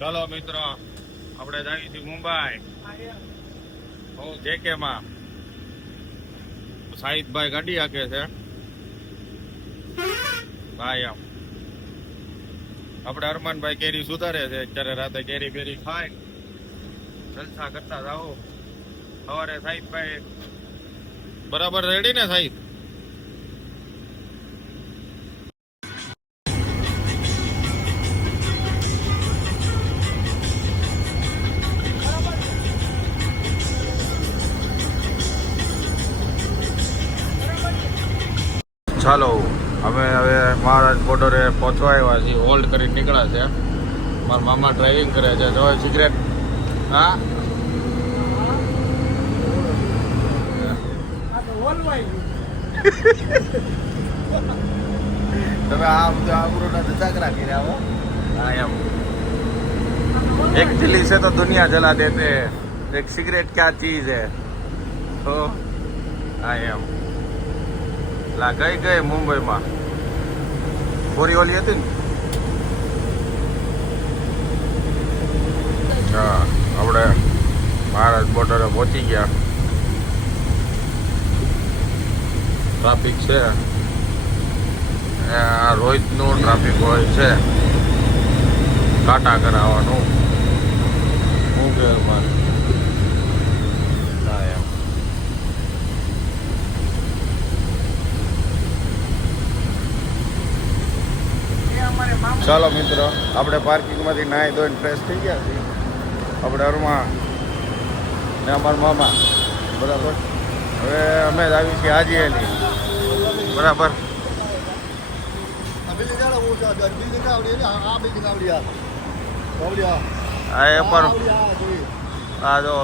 ચાલો મિત્રો, આપણે જઈએ છીએ મુંબઈ. હું જેકે માં સાહિદભાઈ ગાડી હાકે છે ભાઈ. આમ આપણે અરમાનભાઈ કેરી સુધારે છે. અત્યારે રાતે કેરી બેરી ખાય જલસા કરતા જાઓ. સવારે સાહિદભાઈ બરાબર રેડી ને સાહિદ? ચાલો અમે હવે મહારાજ બોર્ડરે પહોંચવા આવ્યા છીએ. હોલ્ડ કરીને નીકળ્યા છે. મારા મામા ડ્રાઇવિંગ કરે છે. જો સિગરેટ. હા તમે આ બધું આબરૂના ધજાક રાખી રહ્યા હો. હા એમ એક દિલ્હી से तो दुनिया जला देते हैं, एक सिगरेट क्या चीज है. तो હા એમ લા ગઈ મુંબઈમાં ફોરી ઓલી હતી ને. હા આપણે મહારાજ બોર્ડરે પહોંચી ગયા. ટ્રાફિક છે. રોહિતનું ટ્રાફિક હોય છે. કાંટા કરાવવાનું શું કે મારે. હા એમ ચાલો મિત્રો, આપણે પાર્કિંગમાંથી નાહી ધોઈને ફ્રેશ થઈ ગયા છીએ. આપણે અરમા ને અમારા મામા બરાબર. હવે અમે જ આવી છીએ હાજીએલી બરાબર. હા એ પણ હા જો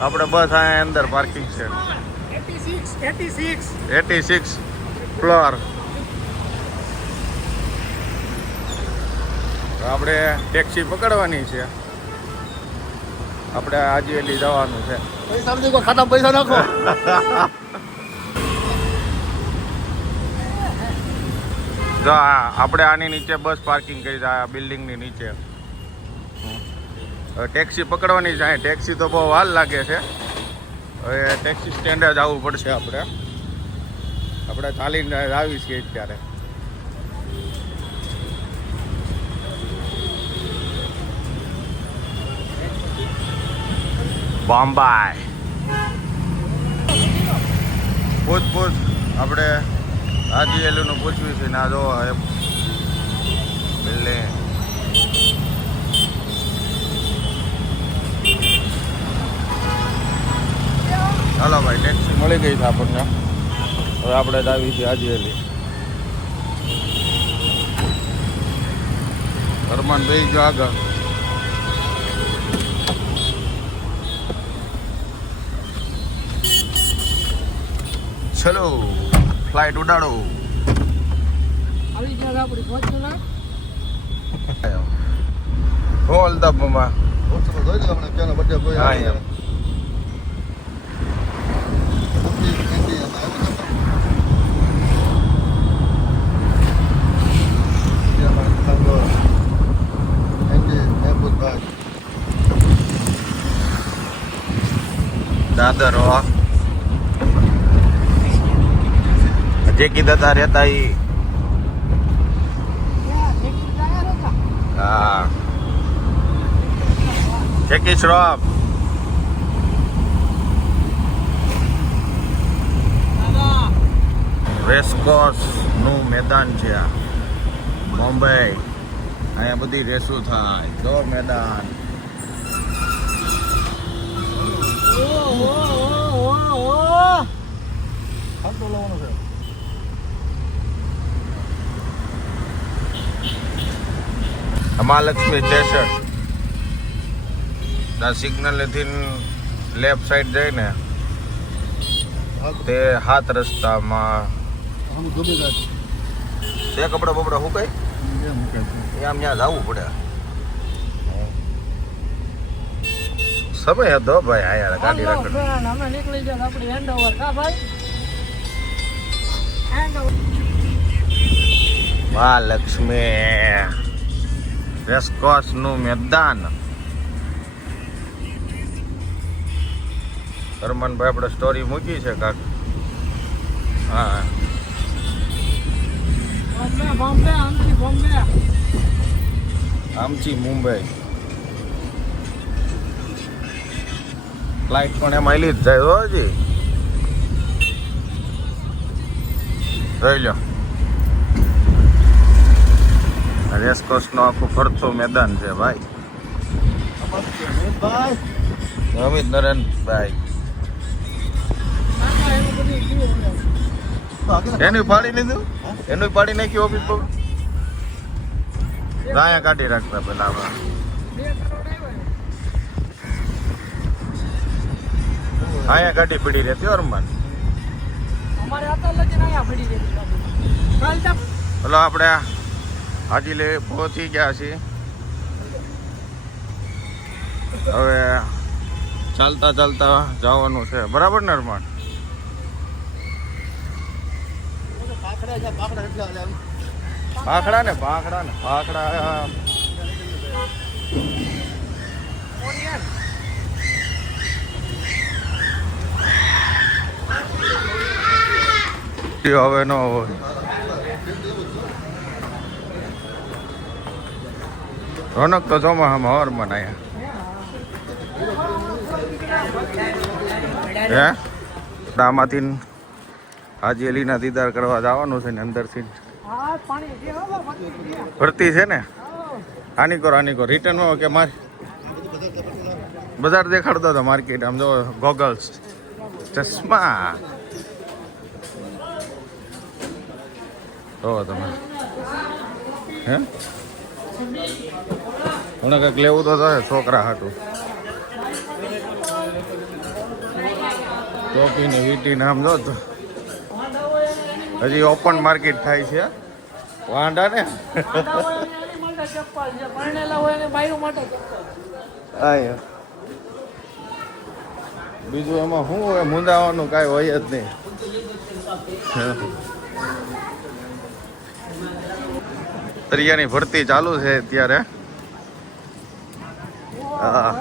આપણે બસ અહીંયા અંદર પાર્કિંગ છે 86 ફ્લોર. આપણે ટેક્સી પકડવાની છે. આપણે હાજીએલી જવાનું છે. ખાતા પૈસા નાખો. જો આપણે આની નીચે બસ પાર્કિંગ કરી છે, આ બિલ્ડિંગની નીચે. હવે ટેક્સી પકડવાની છે. ટેક્સી તો બહુ વાર લાગે છે. હવે ટેક્સી સ્ટેન્ડે જ આવવું પડશે. આપણે ચાલીને આવી છીએ અત્યારે. બોમ્બાઈ પૂછ આપણે હાજીએલીનું પૂછ્યું છે. ના જો બિલ્ડિંગ. ચાલો ભાઈ, ટેક્સી મળી ગઈ છે આપણને. હવે આપણે જ આવી છીએ હાજીએલી. અરમાન ભાઈ જો આગળ. ચલો ફ્લાઇટ ઉડાડો. આવી ગયા આપણી પહોંચ્યું ના. હોલ ધ મમા. હા એમ દાદર હો જે કીધા રહેતા ઈ. હા જેકી શ્રોફ રેસકોર્સ નું મેદાન છે આ મુંબઈ. અહીંયા બધી રેસો થાય. જો મેદાન. મહાલક્ષ્મી સ્ટેશન ના સિગ્નલ થી લેફ્ટ સાઈડ જઈને તે હાથ રસ્તામાં તે કપડા બપડા સુકાય આમ ત્યાં જવું પડે. સમય હતો ભાઈ. આ યાર ગાડી રાખો. અમે નીકળી જાય આપણી હેન્ડઓવર. કા ભાઈ મહાલક્ષ્મી રેસકોર્સ નું મેદાન. હરમનભાઈ આપણે સ્ટોરી મૂકી છે કાક. હા બોમ્બે બોમ્બે આમથી બોમ્બે આમચી મુંબઈ ફ્લાઇટ પણ એમાં એલી જ જાય હો હજી. જોઈ લો રેસકોર્સ નો આખું ફરતું મેદાન છે ભાઈ. અમિત નરેનભાઈ કાકા એનું બધું કેવું એનું પાડી લીધું, એનું પાડી નાખ્યું ઓફિસ પર. અહીંયા કાઢી રાખતા પેલા આપણે 2 કરોડ આવ્યા અહીંયા કાઢી પડી રહેતી હરમાન. અમારે અત્યારે લગીને અહીંયા પડી ગઈ કાલ તક પેલો આપણે હાજી લે પહોંચી ગયા છીએ. હવે ચાલતા ચાલતા જવાનું છે બરાબર ને હરમાન? ભાખડા ને ભાખડા હવે ન હોય. રોનક તો ચોમાસામાં હવારમાં અહીંયા હે આમાંથી હાજી અલીના દીદાર કરવા જવાનું છે ને અંદરથી હા પાણી જે હો ભરતી છે ને. આની કરો રિટર્ન કે મારે બજાર દેખાડતો હતો માર્કેટ. આમ જો ગોગલ્સ ચશ્મા જો તમે હે મને કંઈક લેવું તો થાય છોકરા હાટું. ટોપી ને વીટી નામ જો તો હજી ઓપન માર્કેટ થાય છે. વાંડા ને ચપ્પલ જે પરણેલા હોય એને બાયુ માટે ચપ્પલ. બીજું એમાં શું હોય મુંદાવાનું કાંઈ હોય જ નહીં. તરિયાની ભરતી ચાલુ છે અત્યારે. હા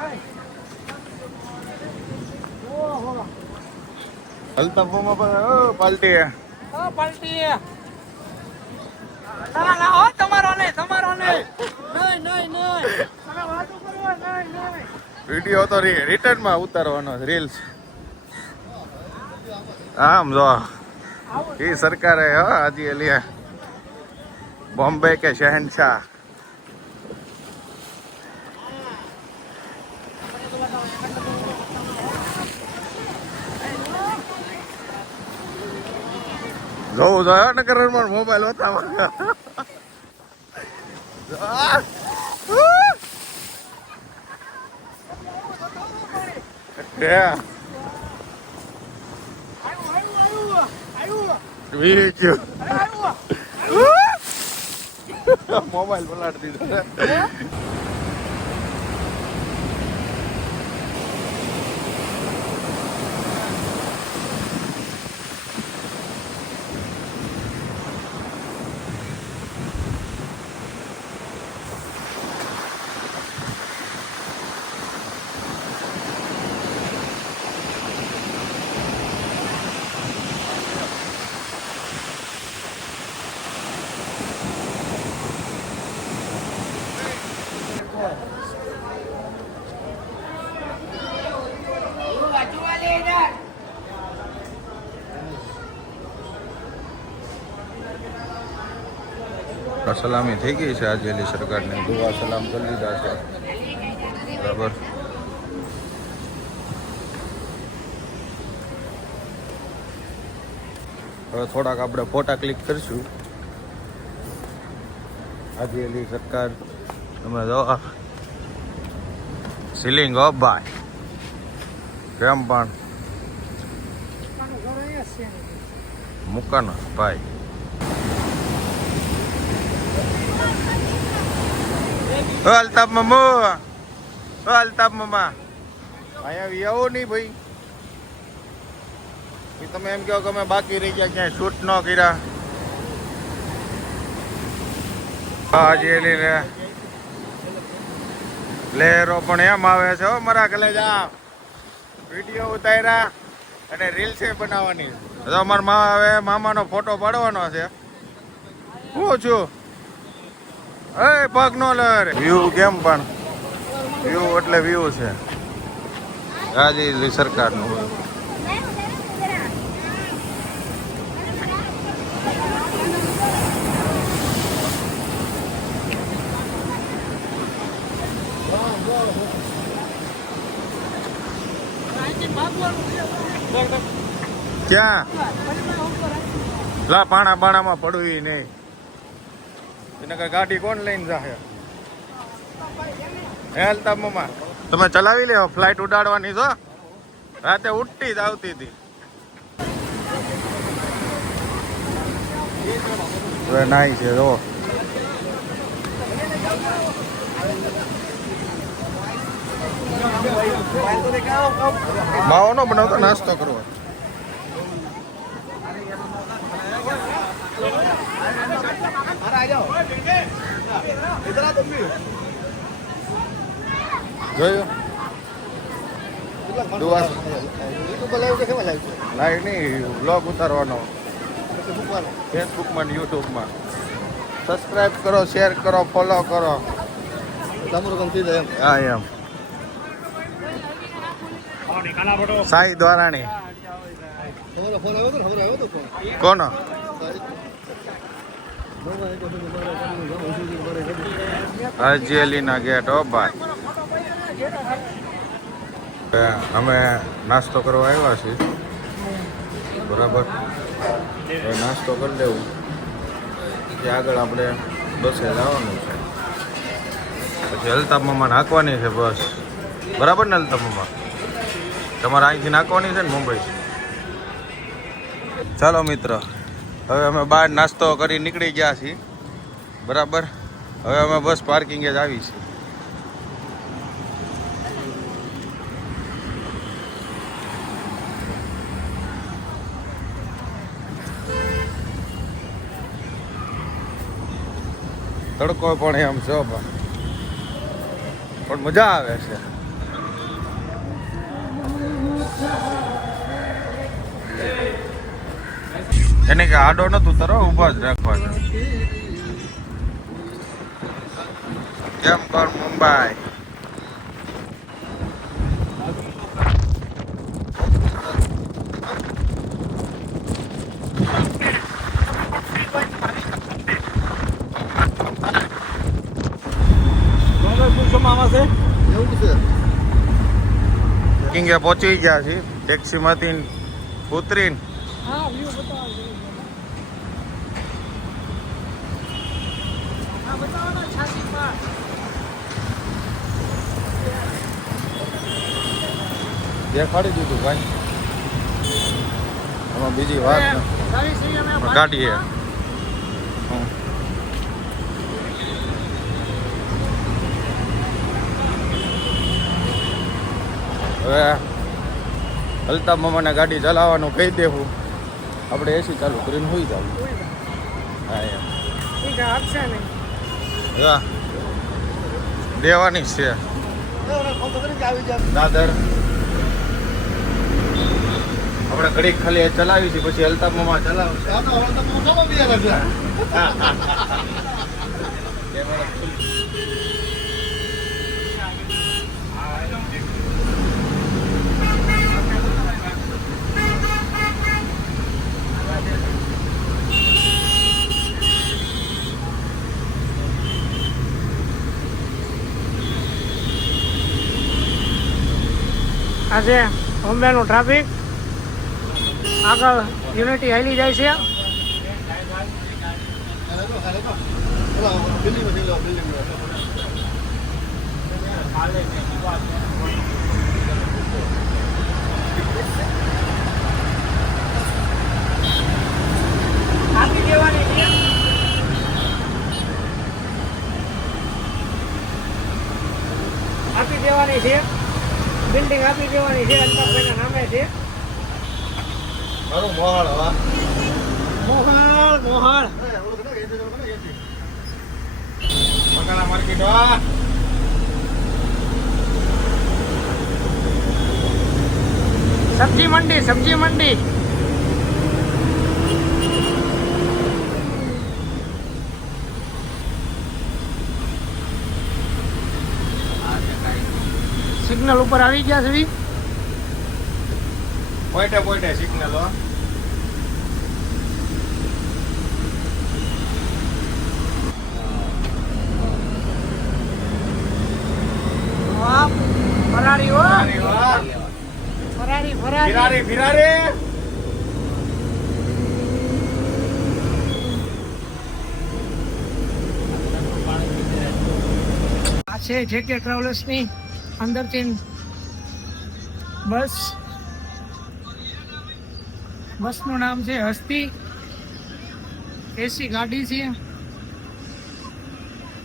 અલ્તાફોમાં પણ પાલટી પાલટી ના ના હો તમારો નહીં નહીં તમે વાતો કરો નહીં વિડીયો તો રિટર્નમાં ઉતારવાનો છે રીલ્સ. આમ જો એ સરકારે હાજી અલી બોમ્બે કે શહેનશાહ જોવું જોઈએ ને કરણ મોબાઈલ હોતા મોબાઈલ પલાટ દીધો. સલામી થઈ ગઈ છે આજે એલી સરકારને. દુઆ સલામ કરી લીધા છે બરાબર. હવે થોડાક આપણે ફોટા ક્લિક કરીશું. આજે એલી સરકાર તમે જો સીલિંગ ઓફ ભાઈ કેમ પણ મૂકવાનો ભાઈ. અલ્તાફ મામા અલ્તાફ મામા અહીંયા આવો નહીં ભાઈ. તમે એમ કહો કે અમે બાકી રહી ગયા ક્યાંય શૂટ ન કર્યા. હાજી એલી ને લહેરો પણ એમ આવે છે હો મારા કલેજા. વિડીયો ઉતાર્યા અને રીલ્સ બનાવવાની. તો અમારા મામાનો ફોટો પાડવાનો છે. હું છું એ પગ નો લહેર. વ્યૂ કેમ પણ વ્યૂ એટલે વ્યૂ છે ગાંધી સરકારનું. ક્યાં લા પાણા બાણામાં પડવી નહીં. એને કઈ ગાડી કોણ લઈને જાહે? હેલતા મમ્મા તમે ચલાવી લ્યો. ફ્લાઇટ ઉડાડવાની છો. રાતે ઉડતી જ આવતી હતી. નાઈ છે જો. માવો નો બનાવતો નાસ્તો કરવો. જોયું લાઈવ નહીં બ્લોગ ઉતારવાનો ફેસબુકમાં ને યુટ્યુબમાં. સબસ્ક્રાઇબ કરો, શેર કરો, ફોલો કરો. હા એમ સાઈ દ્વારાણી કોનો અરજેલીના ગેટ. ઓ ભાઈ અમે નાસ્તો કરવા આવ્યા છીએ. બરાબર નાસ્તો કરી લેવું પછી આગળ આપણે બસે જવાનું છે. પછી અલ્તાફમાં નાખવાની છે બસ. બરાબર ને અલ્તાફમાં તમારે અહીંથી નાખવાની છે ને મુંબઈ. ચાલો મિત્ર હવે અમે બહાર નાસ્તો કરી નીકળી ગયા છીએ. બરાબર હવે અમે બસ પાર્કિંગે જ આવી છીએ. તડકો પણ એમ છે પણ મજા આવે છે. એને કે આડો નતું ઉતરો, ઊભા જ રાખવા છે. કેમ કર મુંબઈ. કિંગે પહોંચી ગયા છે. ટેક્સીમાંથી ઉતરીને દેખાડી દીધું ભાઈ. આમાં બીજી વાત ગાડી હે. હવે અલ્તાફ મામાને ગાડી ચલાવવાનું કહી દેવું. આપણે એસી ચાલુ કરીને હોઈ જવું. હા એમ દેવાની છે દાદર. આપણે ઘડીક ખાલી ચલાવી છે પછી અલ્તાફ મામા ચલાવશે. આજે બોમ્બેનું ટ્રાફિક આગળ યુનિટી હાલી જાય છે. આપી દેવાની છે. આપી દેવાની છે. બિલ્ડિંગ આપી દેવાની છે. અલ્તાફભાઈના નામે છે. મોહાળ હવા મોહાળ મોહાળ મકાના માર્કેટ. સબ્જી મંડી સબ્જી મંડી સિગ્નલ ઉપર આવી ગયા છે પોઈટે પોઈટે સિગ્નલ હો. વાહ ફરારી હો અરે વાહ. ફરારી ફરારી ફિરારી ફિરારી. આ છે જેકે ટ્રાવેલર્સ ની અંદરથી બસ નું નામ છે હસ્તી. એસી ગાડી છે.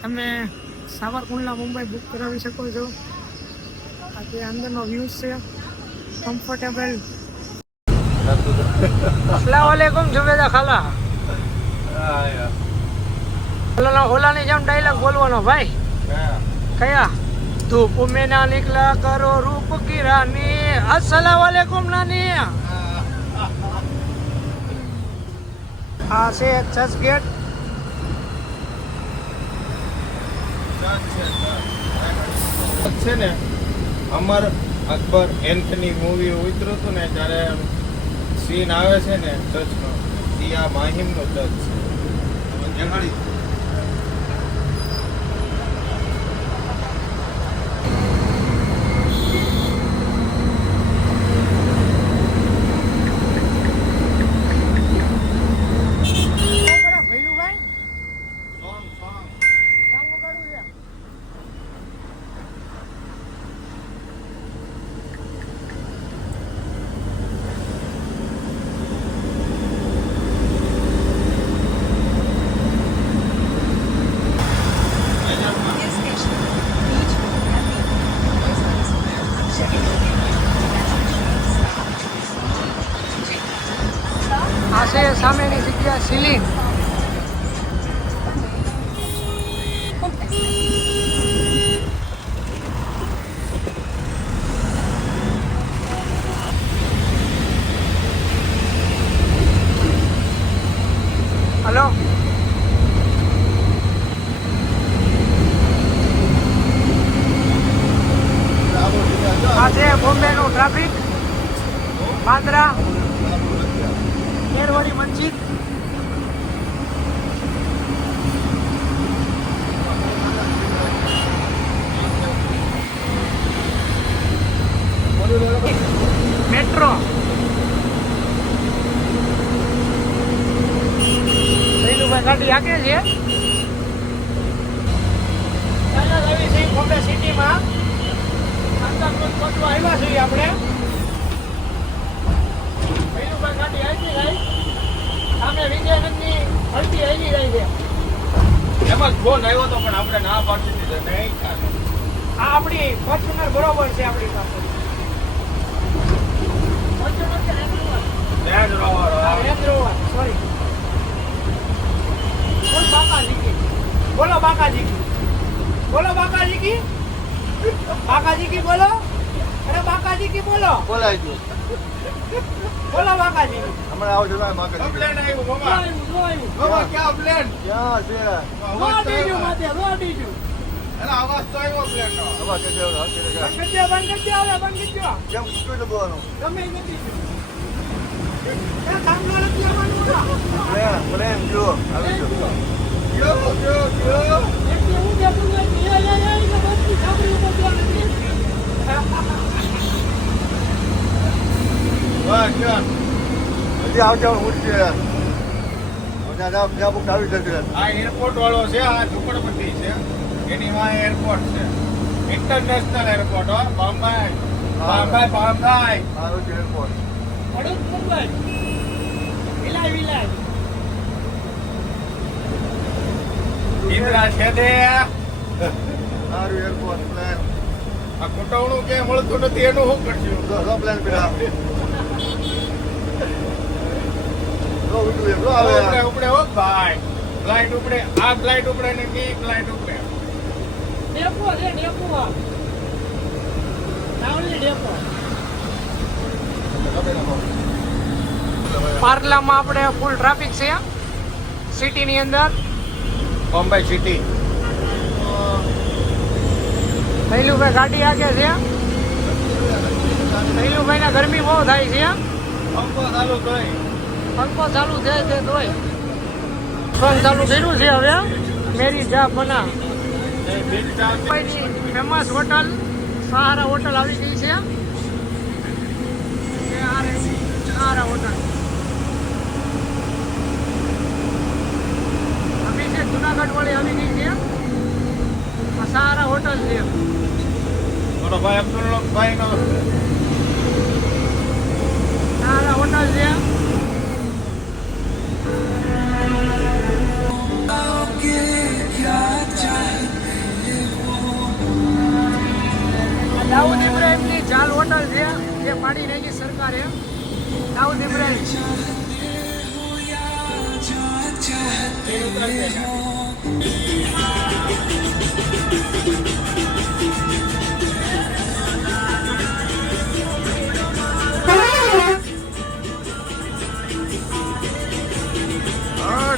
તમે સાવરકુંડલા મુંબઈ બુક કરાવી શકો છો. આ જે અંદરનો વ્યૂ છે કમ્ફર્ટેબલ. અસલામુઅલૈકુમ જુબેદા ખાલા. ઓલાની જેમ ડાયલોગ બોલવાનો ભાઈ. કયા ધૂપ में ना निकला करो रूप की रानी. अस्सलाम वालेकुम नानी. આ છે ચર્ચ ગેટ. છે ને અમર અકબર એન્થની મૂવી ઉતર્યું હતું ને ત્યારે સીન આવે છે ને ચર્ચનો, એ આ માહિમનો ચર્ચ છે. આ છે સામેની જગ્યા સીલિંગ. હલો આ છે બોમ્બે નું ટ્રાફિક. બાંદ્રા કેરવાડી મસ્જિદ. મેટ્રો ગાડી આગે છે. બોમ્બે સિટીમાં અંદાજમાં પહોંચવા આવ્યા છીએ આપણે. ગાડી આવી જાય સામે વિજયનગરની હળદી આવી જાય છે. એમાં ફોન આવ્યો તો પણ આપણે ના પાડી દીધી નહીં. આ આપણી ફોર્ચ્યુનર બરોબર છે આપણી પાસે. ફોર્ચ્યુનર કે range rover? Range rover sorry. બોલ બાકાજી કી બોલો. બાકાજી કી બોલો. બાકાજી કી બાકાજી કી બોલો. અરે બાકાજી કી બોલો. બોલાઈ ગયું. બોલો બાકાજી. હમણાં આવજો બાકાજી. પ્લેન આવ્યું મામા. મામા ક્યાં પ્લેન? ક્યાં છે? રોડીજુ માથે રોડીજુ. એલા આવાજ તો આવ્યો પ્લેન નો. આવાજ કે દેવ હાથી રે. બંધ કરી દો. કેમ સ્પીડ બોલવાનું? ગમે નથી. એ કામનો નથી આવવાનું. પ્લેન જો આવી ગયો. યો. એટલે હું દેખું નથી. એ બધી છોકરી ઉપર ધ્યાન નથી. વાહ ક્યાં? હજી આવજો ઉઠશે. ત્યાં બુક આવી જશે. આ એરપોર્ટ વાળો છે. આ ઝુંપડપટ્ટી છે. એની માં એરપોર્ટ છે. ઇન્ટરનેશનલ એરપોર્ટ હો. બોમ્બે. સારું છે એરપોર્ટ. વડોદ મુંબઈ. વિલાય. ઇન્દ્રા છે દે. સારું એરપોર્ટ પ્લેન. આ ખોટાવણું કે મળતું નથી એનું શું કરશું? પ્લેન પીડા ઉપડે હો ભાઈ. ફ્લાઇટ ઉપડે. આ ફ્લાઇટ ઉપડે ને કી ફ્લાઇટ ઉપડે. ડેપો છે ડેપો. નાવલી ડેપો. પાર્લામાં આપણે ફૂલ ટ્રાફિક છે સિટીની અંદર. બોમ્બે સિટી. ભૈલુભાઈ ગાડી આગે છે. ભૈલુભાઈ ના ગરમી બહુ થાય છે. પંખો ચાલુ છે તે તોય ફોન ચાલુ કર્યું છે હવે. મેરી જા બના ફેમસ હોટલ સહારા હોટલ આવી ગઈ છે. સહારા હોટલ આવી છે જુનાગઢ વાળી આવી ગઈ છે. આ સહારા હોટલ છે. ભાઈ અબ્દુલ્લાભાઈ નો સહારા હોટલ છે. દાઉદ ઇબ્રાહિમની ચાલ હોટલ છે જે પાડી નાખી સરકારે. દાઉદ ઇબ્રાહિમ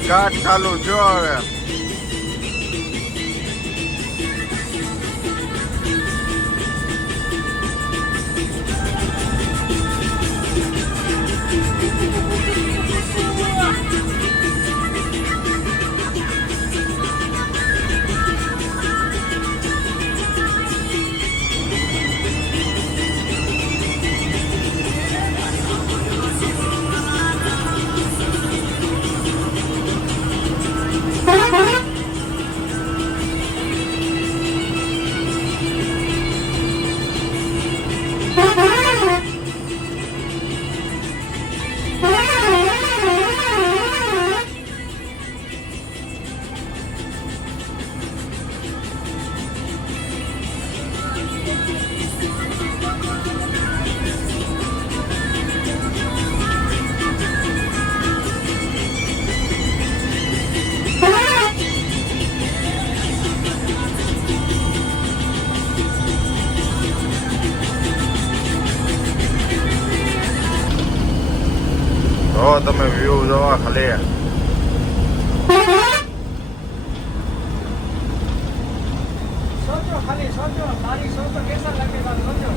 ઘાટ ચાલુ જો હવે. જો તમે વ્યૂ જોવા ખાલી. सोचो खाली सोचो तारीख सोचो कैसा लगेगा सोचो.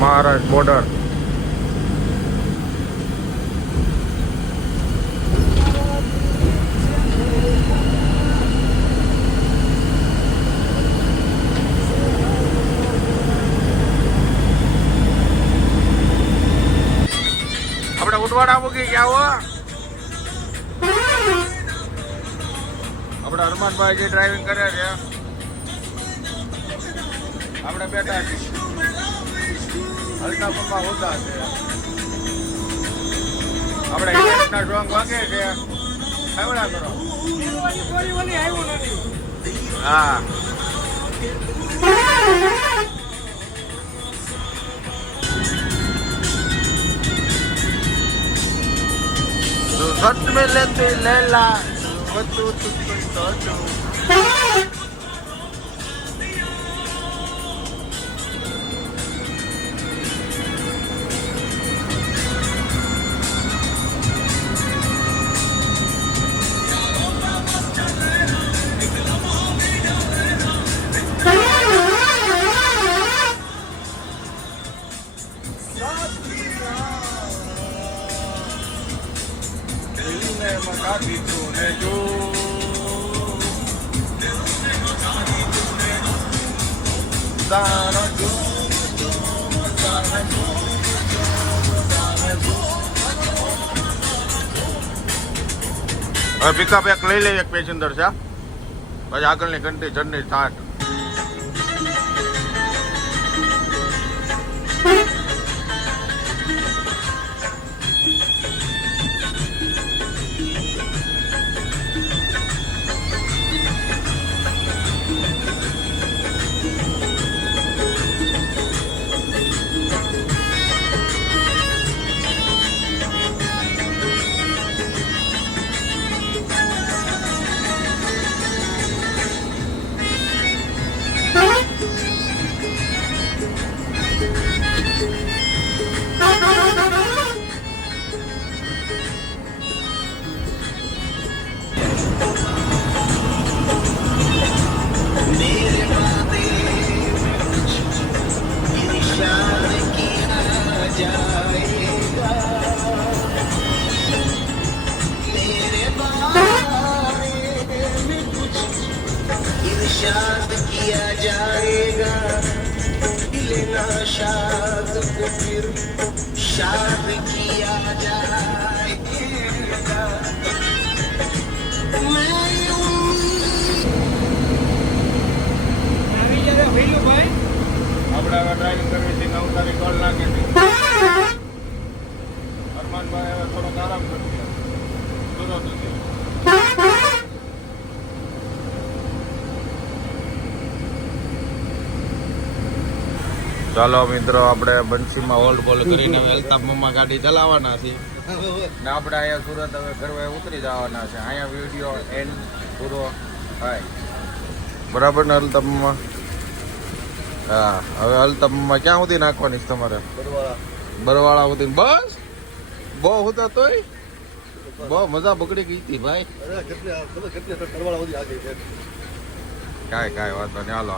મહારાષ્ટ્ર બોર્ડર. આપણે ઉડવાડા મૂકી ગયા હો. આપણે હનુમાનભાઈ જે ડ્રાઇવિંગ કરે છે આપણે બેઠા છીએ. હલકાપુરમાં હોતા છે આપણે ઇલેક્ટ્રિકના સોંગ વાગે છે. કેવડા કરો. હા સચ में लेती लैला બધું તું મગાવી તું ને જો તારા જો હવે પિકઅપ એક લઈ લઈએ એક પેસેન્જર છે પછી આગળની ઘંટી જર્ની સ્ટાર્ટ. આવી ગયા ભૈલુભાઈ. આપણે હવે ડ્રાઇવિંગ કરવી છે નવસારી ટોલ નાકે હરમાનભાઈ હવે થોડોક આરામ કરશે સુરત સુધી. ચાલો મિત્રો આપણે બંસીમાં હોલ્ડ બોલ કરીને હવે અલ્તાફ મમ્મા ગાડી ચલાવવાના છીએ ને આપણે અહીંયા સુરત હવે ઘરે ઉતરી જવાના છે. અહીંયા વિડીયો એન્ડ પૂરો થાય બરાબર ને અલ્તાફ મમ્મા? હા હવે અલ્તાફ મમ્મા ક્યાં સુધી નાખવાની છે તમારે? બરવાળા સુધી. બસ બહુ હતા તોય બહુ મજા બગડી ગઈ હતી ભાઈ. કાંઈ વાંધો નહીં હાલો.